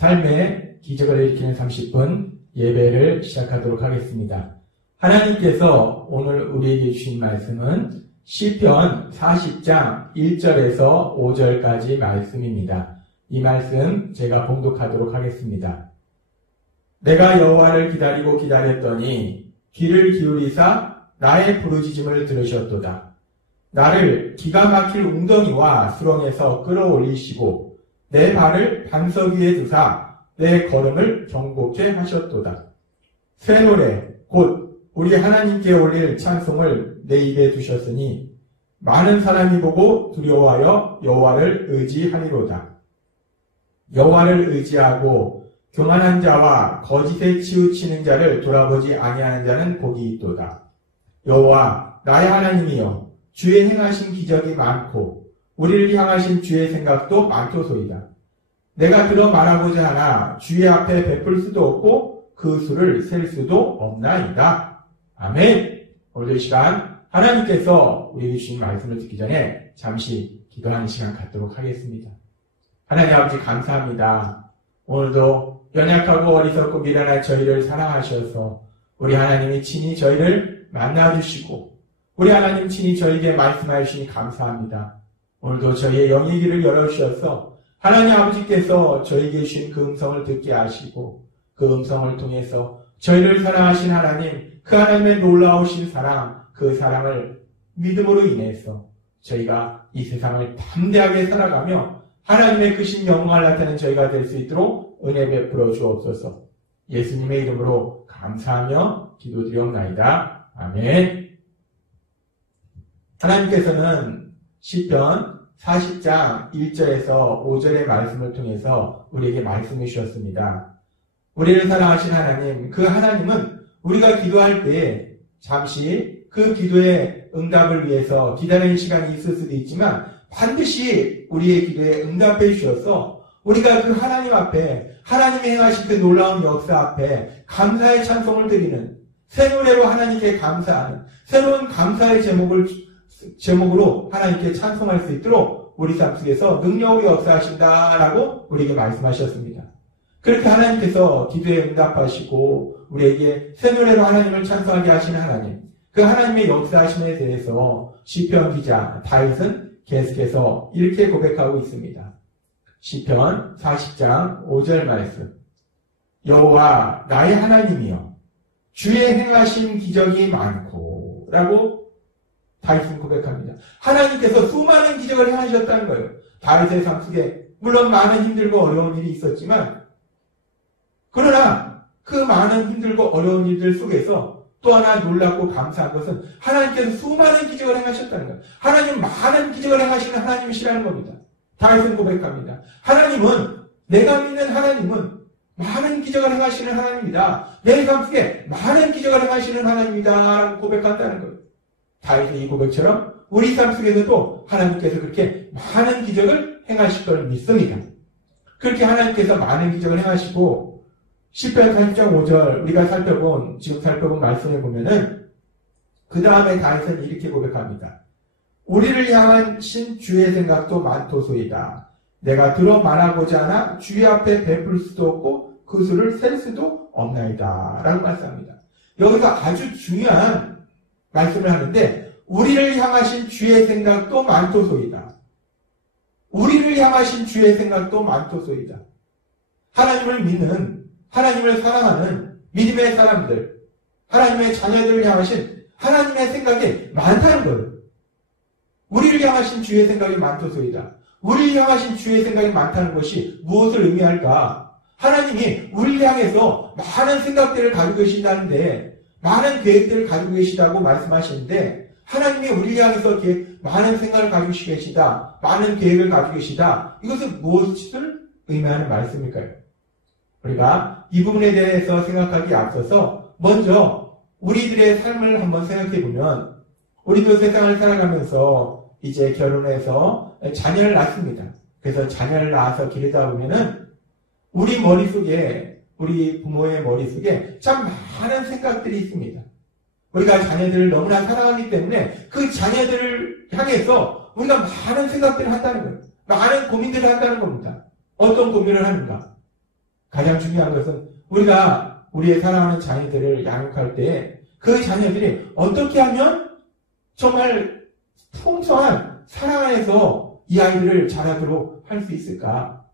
삶의 기적을 일으키는 30분 예배를 시작하도록 하겠습니다. 하나님께서 오늘 우리에게 주신 말씀은 시편 40장 1절에서 5절까지 말씀입니다. 이 말씀 제가 봉독하도록 하겠습니다. 내가 여호와를 기다리고 기다렸더니 귀를 기울이사 나의 부르짖음을 들으셨도다. 나를 기가 막힐 웅덩이와 수렁에서 끌어올리시고 내 발을 반석 위에 두사 내 걸음을 경고케 하셨도다. 새 노래 곧 우리 하나님께 올릴 찬송을 내 입에 두셨으니 많은 사람이 보고 두려워하여 여호와를 의지하리로다. 여호와를 의지하고 교만한 자와 거짓에 치우치는 자를 돌아보지 아니하는 자는 복이 있도다. 여호와 나의 하나님이여 주의 행하신 기적이 많고 우리를 향하신 주의 생각도 많도소이다. 내가 들어 말하고자 하나 주의 앞에 베풀 수도 없고 그 수를 셀 수도 없나이다. 아멘. 오늘 이 시간 하나님께서 우리에게 주신 말씀을 듣기 전에 잠시 기도하는 시간 갖도록 하겠습니다. 하나님 아버지 감사합니다. 오늘도 연약하고 어리석고 미련한 저희를 사랑하셔서 우리 하나님이 친히 저희를 만나주시고 우리 하나님 친히 저희에게 말씀하여 주시니 감사합니다. 오늘도 저희의 영의 귀를 열어주셔서 하나님 아버지께서 저희에게 주신 그 음성을 듣게 하시고 그 음성을 통해서 저희를 사랑하신 하나님, 그 하나님의 놀라우신 사랑, 그 사랑을 믿음으로 인해서 저희가 이 세상을 담대하게 살아가며 하나님의 크신 영광을 나타내는 저희가 될 수 있도록 은혜 베풀어 주옵소서. 예수님의 이름으로 감사하며 기도드리옵나이다. 아멘. 하나님께서는 시편 40장 1절에서 5절의 말씀을 통해서 우리에게 말씀해 주셨습니다. 우리를 사랑하신 하나님, 그 하나님은 우리가 기도할 때에 잠시 그 기도의 응답을 위해서 기다리는 시간이 있을 수도 있지만 반드시 우리의 기도에 응답해 주셔서 우리가 그 하나님 앞에 하나님의 행하신 그 놀라운 역사 앞에 감사의 찬송을 드리는 새 노래로 하나님께 감사하는 새로운 감사의 제목으로 하나님께 찬송할 수 있도록 우리 삶 속에서 능력으로 역사하신다라고 우리에게 말씀하셨습니다. 그렇게 하나님께서 기도에 응답하시고 우리에게 새 노래로 하나님을 찬송하게 하시는 하나님, 그 하나님의 역사하심에 대해서 시편 기자 다윗은 계속해서 이렇게 고백하고 있습니다. 시편 40장 5절 말씀. 여호와 나의 하나님이여 주의 행하신 기적이 많고 라고 다윗은 고백합니다. 하나님께서 수많은 기적을 행하셨다는 거예요. 다윗의 삶 속에 물론 많은 힘들고 어려운 일이 있었지만 그러나 그 많은 힘들고 어려운 일들 속에서 또 하나 놀랍고 감사한 것은 하나님께서 수많은 기적을 행하셨다는 거예요. 하나님 많은 기적을 행하시는 하나님이시라는 겁니다. 다윗은 고백합니다. 하나님은 내가 믿는 하나님은 많은 기적을 행하시는 하나님이다. 내 삶 속에 많은 기적을 행하시는 하나님이다 라고 고백한다는 거예요. 다윗의 이 고백처럼 우리 삶 속에서도 하나님께서 그렇게 많은 기적을 행하실 걸 믿습니다. 그렇게 하나님께서 많은 기적을 행하시고 시편 40장 5절 우리가 지금 살펴본 말씀에 보면은 그 다음에 다윗은 이렇게 고백합니다. 우리를 향한 주의 생각도 많도소이다. 내가 들어 말하고자 하나 주의 앞에 베풀 수도 없고 그 수를 셀 수도 없나이다 라고 말씀합니다. 여기서 아주 중요한 말씀을 하는데 우리를 향하신 주의 생각도 많도소이다. 우리를 향하신 주의 생각도 많도소이다. 하나님을 믿는 하나님을 사랑하는 믿음의 사람들, 하나님의 자녀들을 향하신 하나님의 생각이 많다는 거예요. 우리를 향하신 주의 생각이 많도소이다. 우리를 향하신 주의 생각이 많다는 것이 무엇을 의미할까? 하나님이 우리를 향해서 많은 생각들을 가지고 계신다는데 많은 계획들을 가지고 계시다고 말씀하시는데 하나님이 우리를 향해서 이렇게 많은 생각을 가지고 계시다. 많은 계획을 가지고 계시다. 이것은 무엇을 의미하는 말씀일까요? 우리가 이 부분에 대해서 생각하기에 앞서서 먼저 우리들의 삶을 한번 생각해 보면 우리도 세상을 살아가면서 이제 결혼해서 자녀를 낳습니다. 그래서 자녀를 낳아서 기르다 보면은 우리 머릿속에 우리 부모의 머릿속에 참 많은 생각들이 있습니다. 우리가 자녀들을 너무나 사랑하기 때문에 그 자녀들을 향해서 우리가 많은 생각들을 한다는 거예요. 많은 고민들을 한다는 겁니다. 어떤 고민을 하는가? 가장 중요한 것은 우리가 우리의 사랑하는 자녀들을 양육할 때 그 자녀들이 어떻게 하면 정말 풍성한 사랑 안에서 이 아이들을 자라도록 할 수 있을까?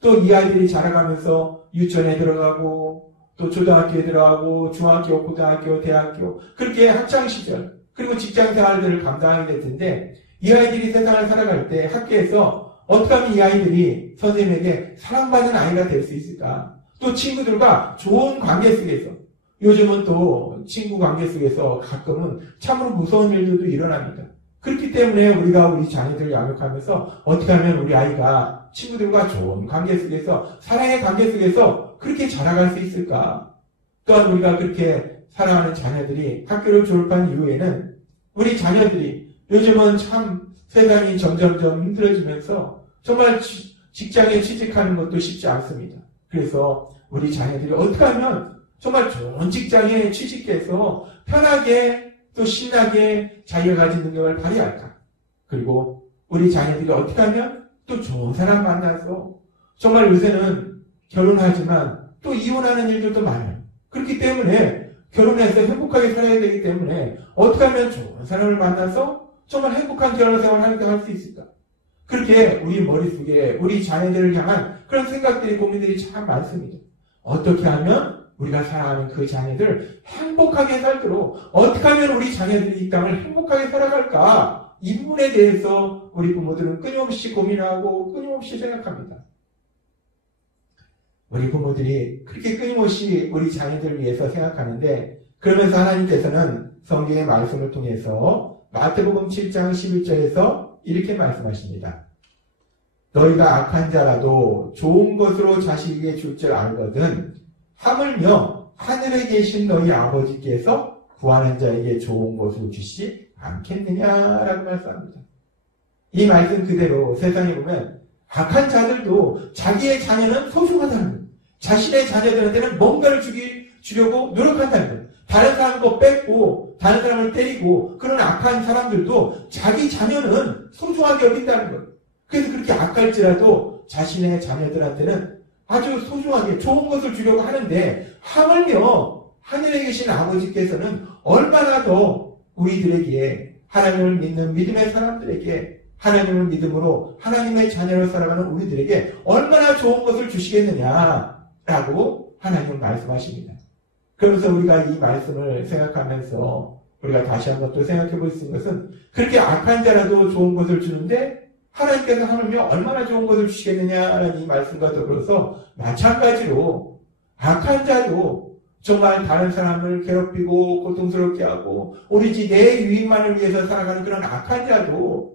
또 이 아이들이 자라가면서 유치원에 들어가고 또 초등학교에 들어가고 중학교, 고등학교, 대학교 그렇게 학창 시절 그리고 직장 생활들을 감당하게 될 텐데 이 아이들이 세상을 살아갈 때 학교에서 어떻게 하면 이 아이들이 선생님에게 사랑받는 아이가 될 수 있을까? 또 친구들과 좋은 관계 속에서 요즘은 또 친구 관계 속에서 가끔은 참으로 무서운 일들도 일어납니다. 그렇기 때문에 우리가 우리 자녀들을 양육하면서 어떻게 하면 우리 아이가 친구들과 좋은 관계 속에서 사랑의 관계 속에서 그렇게 자라갈 수 있을까? 또한 우리가 그렇게 사랑하는 자녀들이 학교를 졸업한 이후에는 우리 자녀들이 요즘은 참 세상이 점점점 힘들어지면서 정말 직장에 취직하는 것도 쉽지 않습니다. 그래서 우리 자녀들이 어떻게 하면 정말 좋은 직장에 취직해서 편하게 또 신나게 자기가 가진 능력을 발휘할까? 그리고 우리 자녀들이 어떻게 하면 또 좋은 사람 만나서 정말 요새는 결혼하지만 또 이혼하는 일들도 많아요. 그렇기 때문에 결혼해서 행복하게 살아야 되기 때문에 어떻게 하면 좋은 사람을 만나서 정말 행복한 결혼 생활을 할 수 있을까? 그렇게 우리 머릿속에 우리 자녀들을 향한 그런 생각들이 고민들이 참 많습니다. 어떻게 하면 우리가 사랑하는 그 자녀들을 행복하게 살도록 어떻게 하면 우리 자녀들이 이 땅을 행복하게 살아갈까? 이 부분에 대해서 우리 부모들은 끊임없이 고민하고 끊임없이 생각합니다. 우리 부모들이 그렇게 끊임없이 우리 자녀들을 위해서 생각하는데 그러면서 하나님께서는 성경의 말씀을 통해서 마태복음 7장 11절에서 이렇게 말씀하십니다. 너희가 악한 자라도 좋은 것으로 자식에게 줄 줄 알거든 하물며 하늘에 계신 너희 아버지께서 구하는 자에게 좋은 것을 주시지 않겠느냐라고 말씀합니다. 이 말씀 그대로 세상에 보면 악한 자들도 자기의 자녀는 소중하다는 거예요. 자신의 자녀들한테는 뭔가를 주려고 노력한다는 거예요. 다른 사람 거 뺏고 다른 사람을 때리고 그런 악한 사람들도 자기 자녀는 소중하게 여긴다는 거예요. 그래서 그렇게 악할지라도 자신의 자녀들한테는 아주 소중하게 좋은 것을 주려고 하는데 하물며 하늘에 계신 아버지께서는 얼마나 더 우리들에게 하나님을 믿는 믿음의 사람들에게 하나님을 믿음으로 하나님의 자녀로 살아가는 우리들에게 얼마나 좋은 것을 주시겠느냐라고 하나님은 말씀하십니다. 그러면서 우리가 이 말씀을 생각하면서 우리가 다시 한번 또 생각해 볼 수 있는 것은 그렇게 악한 자라도 좋은 것을 주는데 하나님께서 하물며 얼마나 좋은 것을 주시겠느냐라는 이 말씀과 더불어서 마찬가지로 악한 자도 정말 다른 사람을 괴롭히고 고통스럽게 하고 오로지 내 유익만을 위해서 살아가는 그런 악한 자도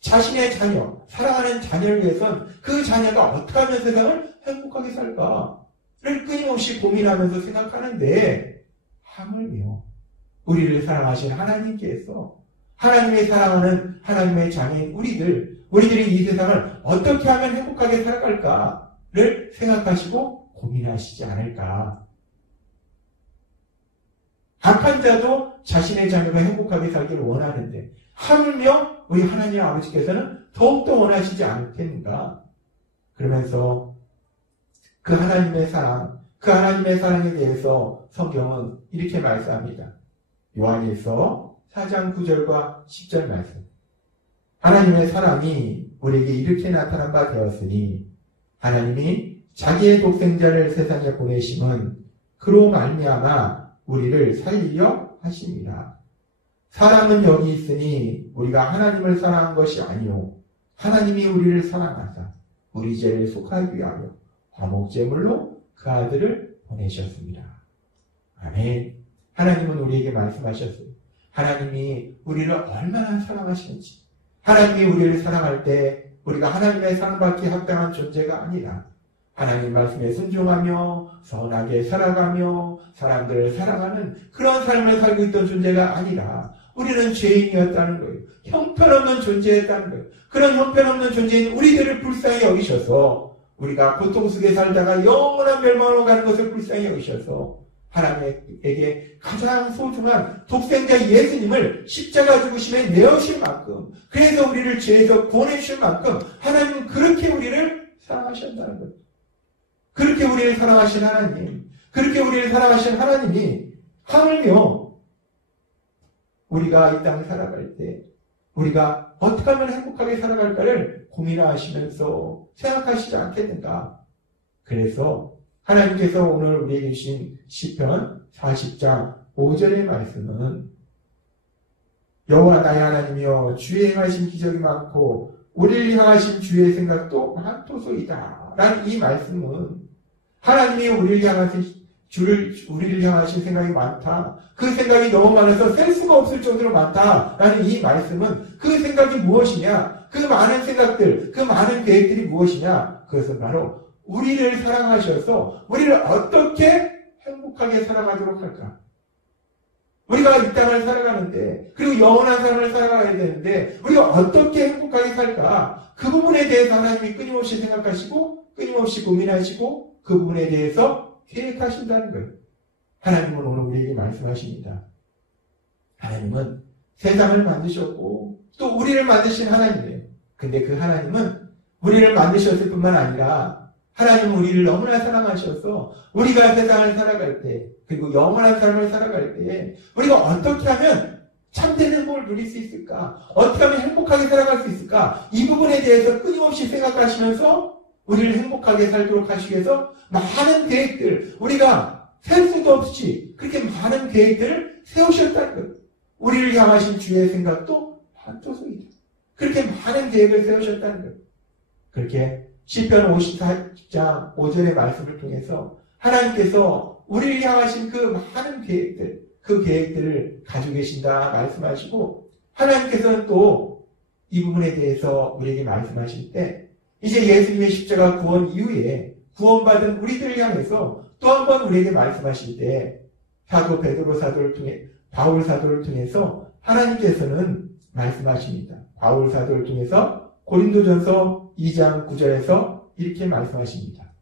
자신의 자녀, 사랑하는 자녀를 위해선 그 자녀가 어떻게 하면 세상을 행복하게 살까를 끊임없이 고민하면서 생각하는데 하물며 우리를 사랑하신 하나님께서 하나님의 사랑하는 하나님의 자녀인 우리들이 이 세상을 어떻게 하면 행복하게 살아갈까를 생각하시고 고민하시지 않을까. 악한 자도 자신의 자녀가 행복하게 살기를 원하는데 하물며 우리 하나님 아버지께서는 더욱더 원하시지 않겠는가. 그러면서 그 하나님의 사랑에 대해서 성경은 이렇게 말씀합니다. 요한일서 4장 9절과 10절 말씀. 하나님의 사랑이 우리에게 이렇게 나타난 바 되었으니 하나님이 자기의 독생자를 세상에 보내심은 그로 말미암아 우리를 살리려 하심이라. 사랑은 여기 있으니 우리가 하나님을 사랑한 것이 아니요 하나님이 우리를 사랑하사 우리 죄를 속하기 위하여 화목제물로 그 아들을 보내셨습니다. 아멘. 하나님은 우리에게 말씀하셨어요. 하나님이 우리를 얼마나 사랑하시는지, 하나님이 우리를 사랑할 때 우리가 하나님의 사랑받기 합당한 존재가 아니라 하나님 말씀에 순종하며 선하게 살아가며 사람들을 사랑하는 그런 삶을 살고 있던 존재가 아니라 우리는 죄인이었다는 거예요. 형편없는 존재였다는 거예요. 그런 형편없는 존재인 우리들을 불쌍히 여기셔서 우리가 고통 속에 살다가 영원한 멸망으로 가는 것을 불쌍히 여기셔서 하나님에게 가장 소중한 독생자 예수님을 십자가 죽으심에 내어주실 만큼, 그래서 우리를 죄에서 구원해 주실 만큼 하나님은 그렇게 우리를 사랑하셨다는 거예요. 그렇게 우리를 사랑하신 하나님, 그렇게 우리를 사랑하신 하나님이 하물며 우리가 이 땅을 살아갈 때 우리가 어떻게 하면 행복하게 살아갈까를 고민하시면서 생각하시지 않겠는가. 그래서 하나님께서 오늘 우리에게 주신 시편 40장 5절의 말씀은 여호와 나의 하나님이여 주의 행하신 기적이 많고 우리를 향하신 주의 생각도 많도소이다 라는 이 말씀은 하나님이 우리를 향하신 생각이 많다. 그 생각이 너무 많아서 셀 수가 없을 정도로 많다라는 이 말씀은 그 생각이 무엇이냐? 그 많은 생각들, 그 많은 계획들이 무엇이냐? 그것은 바로 우리를 사랑하셔서 우리를 어떻게 행복하게 살아가도록 할까? 우리가 이 땅을 살아가는데, 그리고 영원한 삶을 살아가야 되는데 우리가 어떻게 행복하게 살까? 그 부분에 대해서 하나님이 끊임없이 생각하시고 끊임없이 고민하시고 그 부분에 대해서 계획하신다는 거예요. 하나님은 오늘 우리에게 말씀하십니다. 하나님은 세상을 만드셨고 또 우리를 만드신 하나님이에요. 근데 그 하나님은 우리를 만드셨을 뿐만 아니라 하나님은 우리를 너무나 사랑하셔서 우리가 세상을 살아갈 때 그리고 영원한 삶을 살아갈 때 우리가 어떻게 하면 참된 행복을 누릴 수 있을까? 어떻게 하면 행복하게 살아갈 수 있을까? 이 부분에 대해서 끊임없이 생각하시면서 우리를 행복하게 살도록 하시기 위해서 많은 계획들, 우리가 셀 수도 없이 그렇게 많은 계획들을 세우셨다는 거예요. 우리를 향하신 주의 생각도 많도소이다. 그렇게 많은 계획을 세우셨다는 거예요. 그렇게 시편 54장 5절의 말씀을 통해서 하나님께서 우리를 향하신 그 많은 계획들, 그 계획들을 가지고 계신다 말씀하시고 하나님께서는 또 이 부분에 대해서 우리에게 말씀하실 때 이제 예수님의 십자가 구원 이후에 구원받은 우리들을 향해서 또 한 번 우리에게 말씀하실 때 사도 베드로 사도를 통해 바울 사도를 통해서 하나님께서는 말씀하십니다. 바울 사도를 통해서 고린도전서 2장 9절에서 이렇게 말씀하십니다.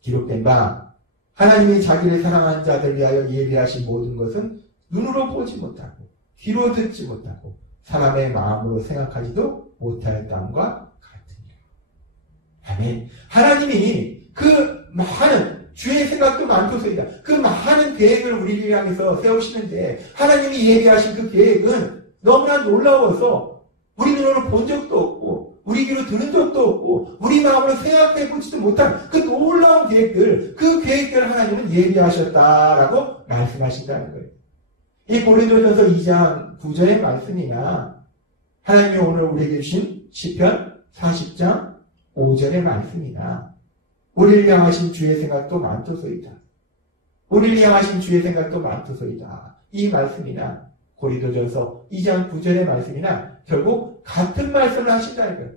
기록된 바 하나님이 자기를 사랑하는 자들 위하여 예비하신 모든 것은 눈으로 보지 못하고 귀로 듣지 못하고 사람의 마음으로 생각하지도 못하였다함과 같으니라. 아멘. 하나님이 그 많은 주의 생각도 많도소이다. 그 많은 계획을 우리를 향해서 세우시는데 하나님이 예비하신 그 계획은 너무나 놀라워서 우리 눈으로 본 적도 없고 우리 귀로 들은 적도 없고 우리 마음으로 생각해보지도 못한 그 놀라운 계획들, 그 계획들을 하나님은 예비하셨다라고 말씀하신다는 거예요. 이 고린도전서 2장 9절의 말씀이나 하나님이 오늘 우리에게 주신 시편 40장 5절의 말씀이나 우리를 향하신 주의 생각도 많도소이다. 우리를 향하신 주의 생각도 많도소이다. 이 말씀이나 고린도전서 2장 9절의 말씀이나 결국 같은 말씀을 하신다는 거예요.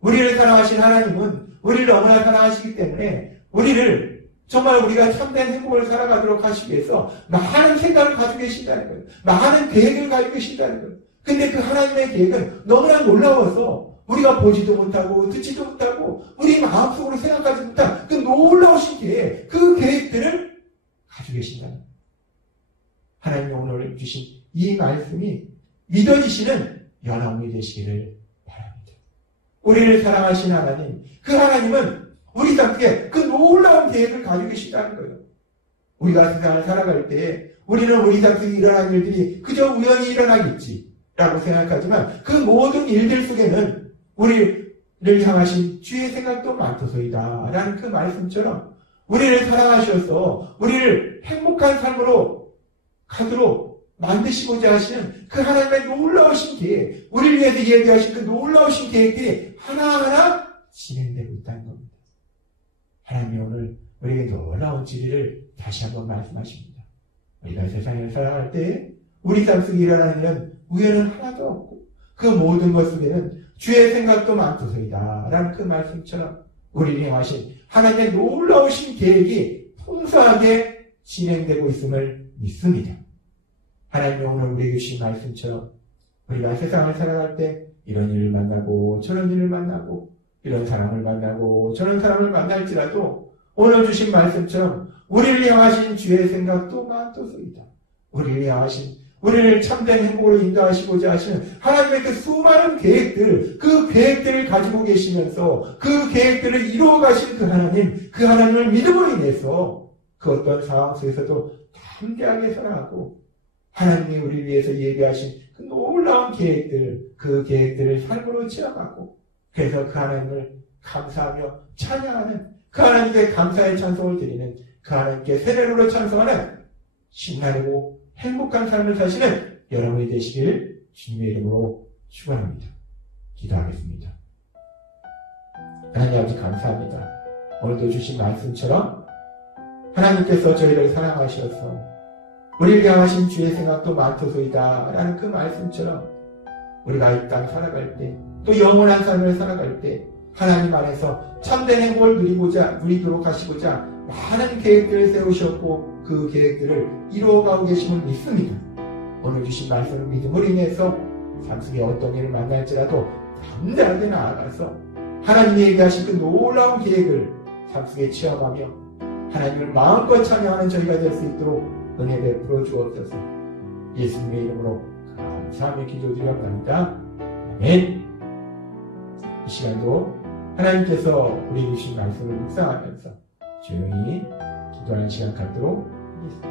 우리를 사랑하신 하나님은 우리를 너무나 사랑하시기 때문에 우리를 정말 우리가 참된 행복을 살아가도록 하시기 위해서 많은 생각을 가지고 계신다는 거예요. 많은 계획을 가지고 계신다는 거예요. 근데 그 하나님의 계획은 너무나 놀라워서 우리가 보지도 못하고 듣지도 못하고 우리 마음속으로 생각하지 못한 그 놀라우신 계획, 그 계획들을 가지고 계신다는 거예요. 하나님이 오늘 주신 이 말씀이 믿어지시는 여러분이 되시기를 바랍니다. 우리를 사랑하신 하나님, 그 하나님은 우리 삶에 그 놀라운 계획을 가지고 계시다는 거예요. 우리가 세상을 살아갈 때 우리는 우리 삶 속에 일어난 일들이 그저 우연히 일어나겠지라고 생각하지만 그 모든 일들 속에는 우리를 향하신 주의 생각도 많도소이다 라는 그 말씀처럼 우리를 사랑하셔서 우리를 행복한 삶으로 가도록 만드시고자 하시는 그 하나님의 놀라우신 계획, 우리를 위해서 예비하신 그 놀라우신 계획들이 하나하나 진행되고 있다는 겁니다. 하나님이 오늘 우리에게 놀라운 진리를 다시 한번 말씀하십니다. 우리가 세상에 살아갈 때 우리 삶 속에 일어나는 일은 우연은 하나도 없고 그 모든 것 속에는 주의 생각도 많도소이다 라는 그 말씀처럼 우리를 향하신 하나님의 놀라우신 계획이 풍성하게 진행되고 있음을 믿습니다. 하나님이 오늘 우리에게 주신 말씀처럼 우리가 세상을 살아갈 때 이런 일을 만나고 저런 일을 만나고 이런 사람을 만나고 저런 사람을 만날지라도 오늘 주신 말씀처럼 우리를 향하신 주의 생각도 많도소이다. 우리를 향하신 우리를 참된 행복으로 인도하시고자 하시는 하나님의 그 수많은 계획들, 그 계획들을 가지고 계시면서 그 계획들을 이루어 가신 그 하나님을 믿음으로 인해서 그 어떤 상황 속에서도 담대하게 살아가고 하나님이 우리를 위해서 예비하신 그 놀라운 계획들, 그 계획들을 삶으로 지어가고 그래서 그 하나님을 감사하며 찬양하는 그 하나님께 감사의 찬송을 드리는 그 하나님께 세례로로 찬송하는 신나고 행복한 삶을 사시는 여러분이 되시길 주님의 이름으로 축원합니다. 기도하겠습니다. 하나님 아버지 감사합니다. 오늘도 주신 말씀처럼 하나님께서 저희를 사랑하셔서 우리를 향하신 주의 생각도 많도소이다 라는 그 말씀처럼 우리가 이 땅 살아갈 때 또 영원한 삶을 살아갈 때 하나님 안에서 참된 행복을 누리도록 하시고자 많은 계획들을 세우셨고 그 계획들을 이루어가고 계심을 믿습니다. 오늘 주신 말씀을 믿음으로 인해서 삶 속에 어떤 일을 만날지라도 담대하게 나아가서 하나님이 얘기하신 그 놀라운 계획을 삶 속에 체험하며 하나님을 마음껏 찬양하는 저희가 될 수 있도록 은혜 베풀어 주옵소서. 예수님의 이름으로 감사하며 기도드려옵나이다. 아멘. 이 시간도 하나님께서 우리 주신 말씀을 묵상하면서 조용히 기도하는 시간 갖도록 하겠습니다.